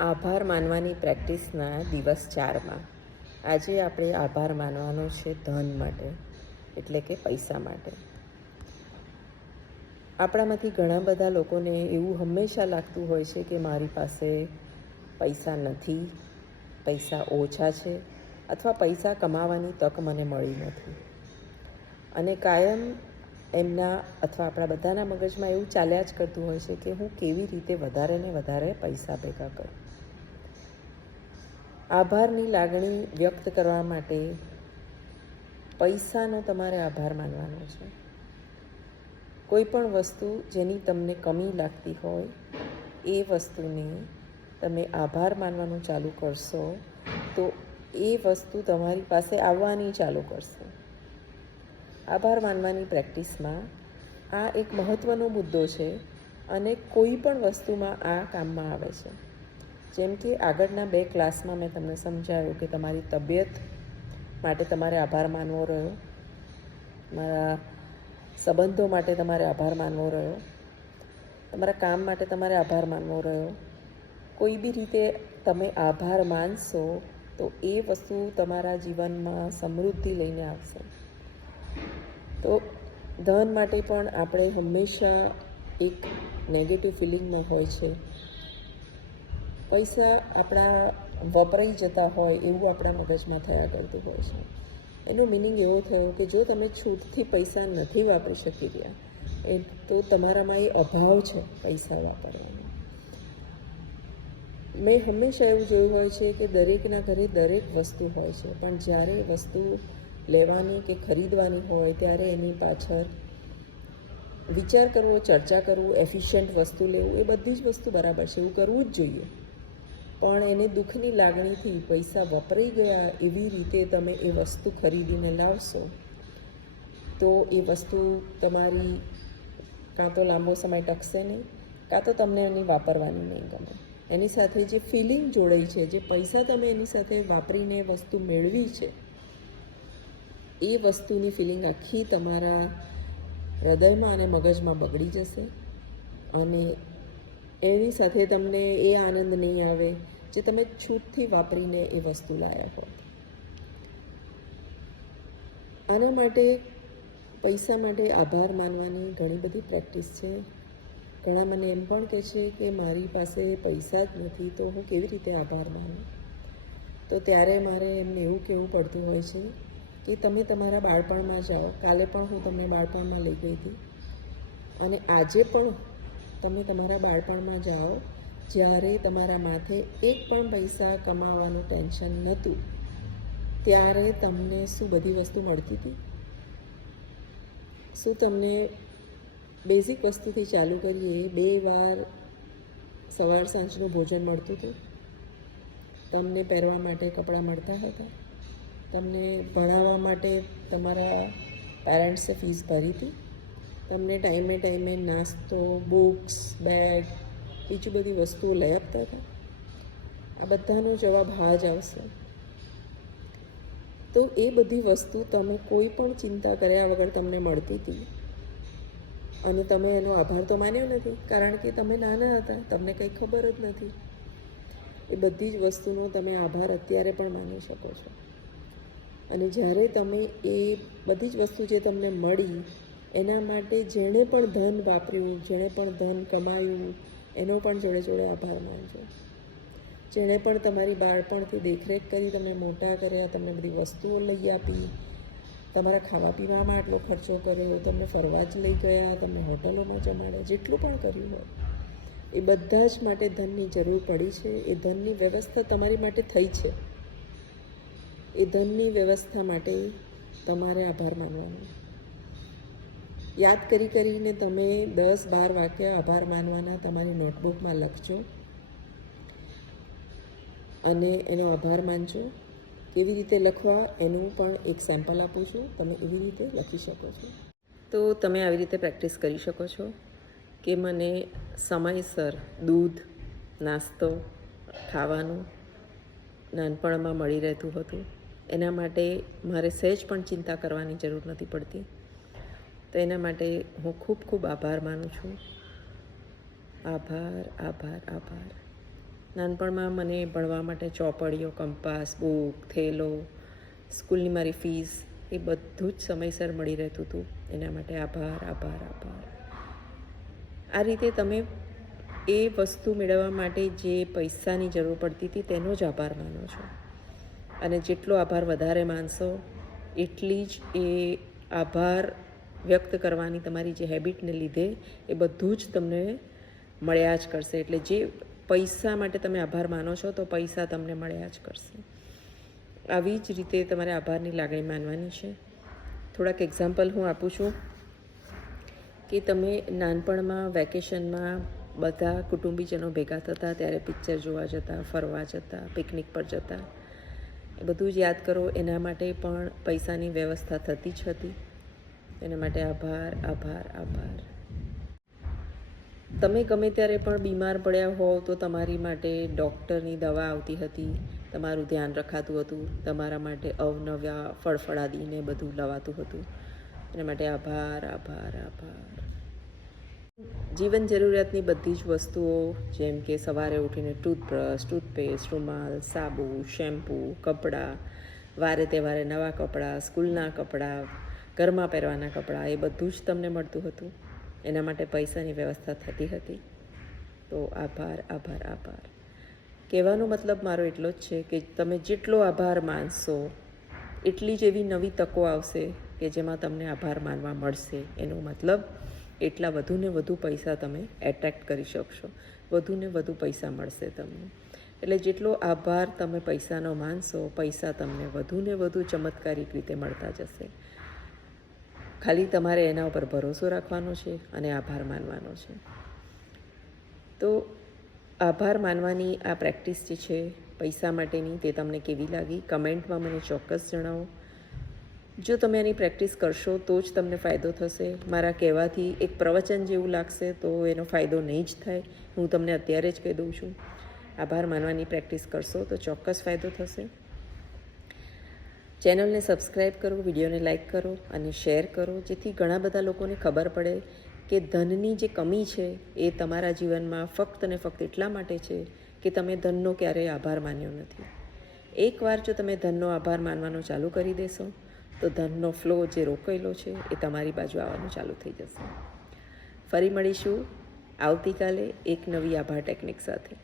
આભાર માનવાની પ્રેક્ટિસના દિવસ ચારમાં. આજે આપણે આભાર માનવાનો છે ધન માટે, એટલે કે પૈસા માટે. આપણામાંથી ઘણા બધા લોકોને એવું હંમેશા લાગતું હોય છે કે મારી પાસે પૈસા નથી, પૈસા ઓછા છે, અથવા પૈસા કમાવાની તક મને મળી નથી. અને કાયમ એમના અથવા આપણા બધાના મગજમાં એવું ચાલ્યા જ કરતું હોય છે કે હું કેવી રીતે વધારે ને વધારે પૈસા ભેગા કરું. આભારની લાગણી વ્યક્ત કરવા માટે પૈસાનો તમારે આભાર માનવાનો છે. કોઈ પણ વસ્તુ જેની તમને કમી લાગતી હોય, એ વસ્તુને તમે આભાર માનવાનું ચાલુ કરશો, તો એ વસ્તુ તમારી પાસે આવવાની ચાલુ કરશે. આભાર માનવાની પ્રેક્ટિસમાં. આ એક મહત્ત્વનો મુદ્દો છે અને કોઈ પણ વસ્તુમાં આ કામમાં આવે છે. જેમ કે આગળના બે ક્લાસમાં મેં તમને સમજાવ્યું કે તમારી તબિયત માટે તમારે આભાર માનવો રહ્યો. તમારા સંબંધો માટે તમારે આભાર માનવો રહ્યો. તમારા કામ માટે તમારે આભાર માનવો રહ્યો. કોઈ બી રીતે તમે આભાર માનશો તો એ વસ્તુ તમારા જીવનમાં સમૃદ્ધિ લઈને આવશે. તો ધન માટે પણ આપણે હંમેશા એક નેગેટિવ ફિલિંગમાં હોય છે. પૈસા આપણા વપરાઈ જતા હોય એવું આપણા મગજમાં થયા કરતું હોય છે. એનો મિનિંગ એવો થયો કે જો તમે છૂટથી પૈસા નથી વાપરી શકી રહ્યા, એ તો તમારામાં એ અભાવ છે પૈસા વાપરવાનો. મેં હંમેશા એવું જોયું હોય છે કે દરેકના ઘરે દરેક વસ્તુ હોય છે, પણ જ્યારે વસ્તુ લેવાની કે ખરીદવાની હોય ત્યારે એની પાછળ વિચાર કરવો, ચર્ચા કરવું એફિશિયન્ટ વસ્તુ લેવું, એ બધી જ વસ્તુ બરાબર છે. એવું કરવું જ જોઈએ. પણ એને દુઃખની લાગણીથી પૈસા વપરાઈ ગયા એવી રીતે તમે એ વસ્તુ ખરીદીને લાવશો, તો એ વસ્તુ તમારી કાં તો લાંબો સમય ટકશે નહીં, કાં તો તમને એની વાપરવાની નહીં ગમે. એની સાથે જે ફિલિંગ જોડાઈ છે, જે પૈસા તમે એની સાથે વાપરીને વસ્તુ મેળવી છે એ વસ્તુની ફિલિંગ આખી તમારા હૃદયમાં અને મગજમાં બગડી જશે. અને એની સાથે તમને એ આનંદ નહીં આવે જે તમે છૂટથી વાપરીને એ વસ્તુ લાયા હો. આના માટે પૈસા માટે આભાર માનવાની ઘણી બધી પ્રેક્ટિસ છે. ઘણા મને એમ પણ કહે છે કે મારી પાસે પૈસા જ નથી, તો હું કેવી રીતે આભાર માનું? તો ત્યારે મારે એમને એવું કહેવું પડતું હોય છે કે તમે તમારા બાળપણમાં જાઓ. કાલે પણ હું તમને બાળપણમાં લઈ ગઈ હતી. અને આજે પણ તમે તમારા બાળપણમાં જાઓ જ્યારે તમારા માથે એક પણ પૈસા કમાવાનું ટેન્શન નહોતું, ત્યારે તમને શું બધી વસ્તુ મળતી હતી? શું તમને બેઝિક વસ્તુથી ચાલુ કરીએ બે વાર સવાર સાંજનું ભોજન મળતું હતું? તમને પહેરવા માટે કપડાં મળતા હતા? તમને ભણાવવા માટે તમારા પેરેન્ટ્સે ફીસ ભરી હતી? તમને ટાઈમે ટાઈમે નાસ્તો, બુક્સ બેગ બીજી બધી વસ્તુઓ લઈ આપતા હતા? આ બધાનો જવાબ હા જ આવશે. તો એ બધી વસ્તુ તમે કોઈ પણ ચિંતા કર્યા વગર તમને મળતી હતી? અને તમે એનો આભાર તો માન્યો નથી, કારણ કે તમે નાના હતા, તમને કંઈ ખબર જ નથી. એ બધી જ વસ્તુનો તમે આભાર અત્યારે પણ માની શકો છો. અને જ્યારે તમે એ બધી જ વસ્તુ જે તમને મળી, એના માટે જેણે પણ ધન વાપર્યું, જેણે પણ ધન કમાયું, એનો પણ જોડે જોડે આભાર માનજો. જેણે પણ તમારી બાળપણથી દેખરેખ કરી, તમને મોટા કર્યા, તમને બધી વસ્તુઓ લઈ આપી, તમારા ખાવા પીવામાં આટલો ખર્ચો કર્યો, તમને ફરવા જ લઈ ગયા, તમને હોટલોમાં જમાડ્યા, જેટલું પણ કર્યું હોય, એ બધા જ માટે ધનની જરૂર પડી છે, એ ધનની વ્યવસ્થા તમારી માટે થઈ છે. એ ધનની વ્યવસ્થા માટે તમારે આભાર માનવાનો. યાદ કરી કરીને તમે દસ બાર વાક્ય આભાર માનવાના તમારી નોટબુકમાં લખજો અને એનો આભાર માનજો. કેવી રીતે લખવા એનું પણ એક સેમ્પલ આપું છું. તમે એવી રીતે લખી શકો છો. તો તમે આવી રીતે પ્રેક્ટિસ કરી શકો છો કે મને સમયસર દૂધ, નાસ્તો ખાવાનું નાનપણમાં મળી રહેતું હતું. એના માટે મારે સહેજ પણ ચિંતા કરવાની જરૂર નથી પડતી. તો એના માટે હું ખૂબ ખૂબ આભાર માનું છું. આભાર આભાર આભાર. નાનપણમાં મને ભણવા માટે ચોપડીઓ, કંપાસ, બુક, થેલો, સ્કૂલની મારી ફીસ એ બધું જ સમયસર મળી રહેતું હતું. એના માટે આભાર આભાર આભાર. આ રીતે તમે એ વસ્તુ મેળવવા માટે જે પૈસાની જરૂર પડતી હતી તેનો જ આભાર માનો છો. અને જેટલો આભાર વધારે માનશો, એટલી જ એ આભાર વ્યક્ત કરવાની તમારી જે હેબિટને લીધે એ બધું જ તમને મળ્યા જ કરશે. એટલે જે પૈસા માટે તમે આભાર માનો છો, તો પૈસા તમને મળ્યા જ કરશે. આવી જ રીતે તમારે આભારની લાગણી માનવાની છે. થોડાક એક્ઝામ્પલ હું આપું છું કે તમે નાનપણમાં વેકેશનમાં બધા કુટુંબીજનો ભેગા થતા, ત્યારે પિક્ચર જોવા જતા, ફરવા જતા પિકનિક પર જતા. બધું જ યાદ કરો. એના માટે પણ પૈસાની વ્યવસ્થા થતી જ હતી. એના માટે આભાર આભાર આભાર. તમે ગમે ત્યારે પણ બીમાર પડ્યા હોવ તો તમારી માટે ડૉક્ટરની દવા આવતી હતી. તમારું ધ્યાન રખાતું હતું. તમારા માટે અવનવ્યા ફળફળાદીને બધું લવાતું હતું. એના માટે આભાર આભાર આભાર. જીવન જરૂરિયાતની બધી જ વસ્તુઓ, જેમ કે સવારે ઉઠીને ટૂથબ્રશ, ટૂથપેસ્ટ, રૂમાલ, સાબુ, શેમ્પૂ, કપડાં, વારે તહેવારે નવા કપડાં, સ્કૂલના કપડાં, ઘરમાં પહેરવાના કપડાં, એ બધું જ તમને મળતું હતું. એના માટે પૈસાની વ્યવસ્થા થતી હતી. તો આભાર આભાર આભાર. કહેવાનો મતલબ મારો એટલો જ છે કે તમે જેટલો આભાર માનશો, એટલી જ એવી નવી તકો આવશે કે જેમાં તમને આભાર માનવા મળશે. એનો મતલબ એટલા વધુને વધુ પૈસા તમે એટ્રેક્ટ કરી શકશો. વધુને વધુ પૈસા મળશે તમને. એટલે જેટલો આભાર તમે પૈસાનો માનશો, પૈસા તમને વધુને વધુ ચમત્કારિક રીતે મળતા જશે. ખાલી તમારે એના ઉપર ભરોસો રાખવાનો છે અને આભાર માનવાનો છે. તો આભાર માનવાની આ પ્રેક્ટિસ જે છે, પૈસા માટેની તે તમને કેવી લાગી? કમેન્ટમાં મને ચોક્કસ જણાવો. જો તમે એની પ્રેક્ટિસ કરશો, તો જ તમને ફાયદો થશે. મારા કહેવાથી એક પ્રવચન જેવું લાગશે, તો એનો ફાયદો નહીં જ થાય. હું તમને અત્યારે જ કહી દઉં છું. આભાર માનવાની પ્રેક્ટિસ કરશો, તો ચોક્કસ ફાયદો થશે. ચેનલને સબસ્ક્રાઈબ કરો, વિડીયોને લાઇક કરો અને શેર કરો, જેથી ઘણા બધા લોકોને ખબર પડે કે ધનની જે કમી છે, એ તમારા જીવનમાં ફક્ત ને ફક્ત એટલા માટે છે કે તમે ધનનો ક્યારેય આભાર માન્યો નથી. એકવાર જો તમે ધનનો આભાર માનવાનો ચાલુ કરી દેશો તો ધનનો ફ્લો જે રોકાયેલો છે એ તમારી બાજુ આવવાનું ચાલુ થઈ જશે. ફરી મળીશું આવતીકાલે એક નવી આભાર ટેકનિક સાથે.